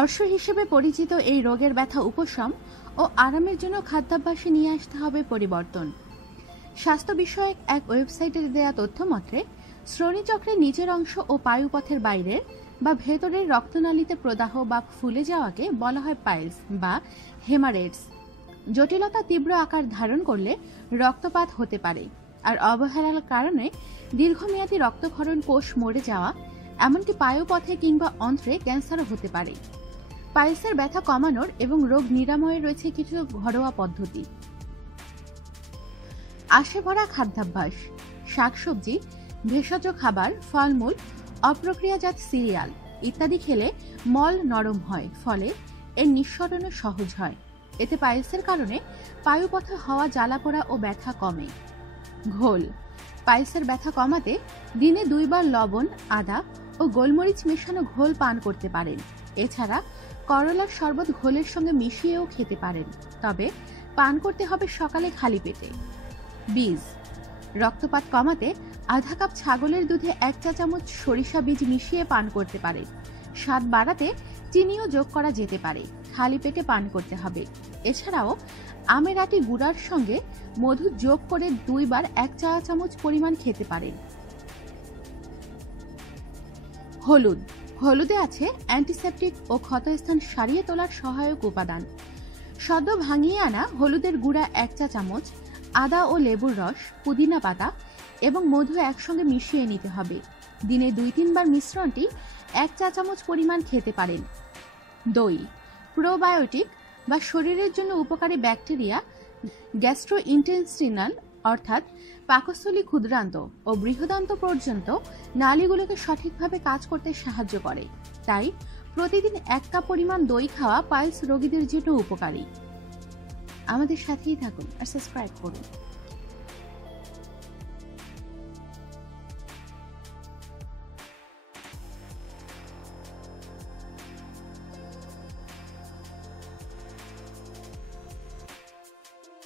অর্শ হিসেবে পরিচিত এই রোগের ব্যথা উপশম ও আরামের জন্য খাদ্যাভ্যাসে নিয়ে আসতে হবে পরিবর্তন। স্বাস্থ্য বিষয়ক এক ওয়েবসাইটে দেয়া তথ্য মতে, শ্রোণীচক্রের নিচের অংশ ও পায়ুপথের বাইরের বা ভেতরের রক্তনালীতে প্রদাহ বা ফুলে যাওয়াকে বলা হয় পাইলস বা হেমারেডস জটিলতা তীব্র আকার ধারণ করলে রক্তপাত হতে পারে আর অবহেলার কারণে দীর্ঘমেয়াদী রক্তক্ষরণ কোষ মরে যাওয়া, এমনকি পায়ুপথে কিংবা অন্ত্রে ক্যান্সারও হতে পারে। পাইলসের ব্যথা কমানোর এবং রোগ নিরাময়ের রয়েছে কিছু ঘরোয়া পদ্ধতি। আশে ভরা খাদ্যাভ্যাস, শাকসবজি, ভেষজ খাবার, ফলমূল, অপ্রক্রিয়াজাত সিরিয়াল ইত্যাদি খেলে মল নরম হয়, ফলে এর নিঃসরণও সহজ হয়। এতে পাইলসের কারণে পায়ুপথে হওয়া জ্বালাপোড়া ও ব্যথা কমে। ঘোল, পাইলসের ব্যথা কমাতে দিনে দুইবার লবণ, আদা ও গোলমরিচ মেশানো ঘোল পান করতে পারেন। এছাড়া করলার শরবত ঘোলের সঙ্গে মিশিয়েও খেতে পারেন। তবে পান করতে হবে সকালে খালি পেটে। বীজ। রক্তপাত কমাতে আধা কাপ ছাগলের দুধে এক চা চামচ সরিষা বীজ মিশিয়ে পান করতে পারেন স্বাদ বাড়াতে চিনিও যোগ করা যেতে পারে। খালি পেটে পান করতে হবে। এছাড়াও আমের আটি গুঁড়ার সঙ্গে মধু যোগ করে দুইবার এক চা চামচ পরিমাণ খেতে পারেন। হলুদ। হলুদে আছে অ্যান্টিসেপটিক ও ক্ষতস্থান সারিয়ে তোলার সহায়ক উপাদান। সদ্য ভাঙিয়ে আনা হলুদের গুঁড়া এক চা চামচ, আদা ও লেবুর রস, পুদিনা পাতা এবং মধু একসঙ্গে মিশিয়ে নিতে হবে। দিনে দুই তিনবার মিশ্রণটি এক চা চামচ পরিমাণ খেতে পারেন। দই, প্রোবায়োটিক বা শরীরের জন্য উপকারী ব্যাকটেরিয়া, গ্যাস্ট্রোইন্টেস্টিনাল অর্থাৎ পাকস্থলী ক্ষুদ্রান্ত ও বৃহদান্ত পর্যন্ত নালীগুলোকে সঠিকভাবে কাজ করতে সাহায্য করে। তাই প্রতিদিন এক কাপ পরিমাণ দই খাওয়া পাইলস রোগীদের জন্য উপকারী। আমাদের সাথেই থাকুন আর সাবস্ক্রাইব করুন।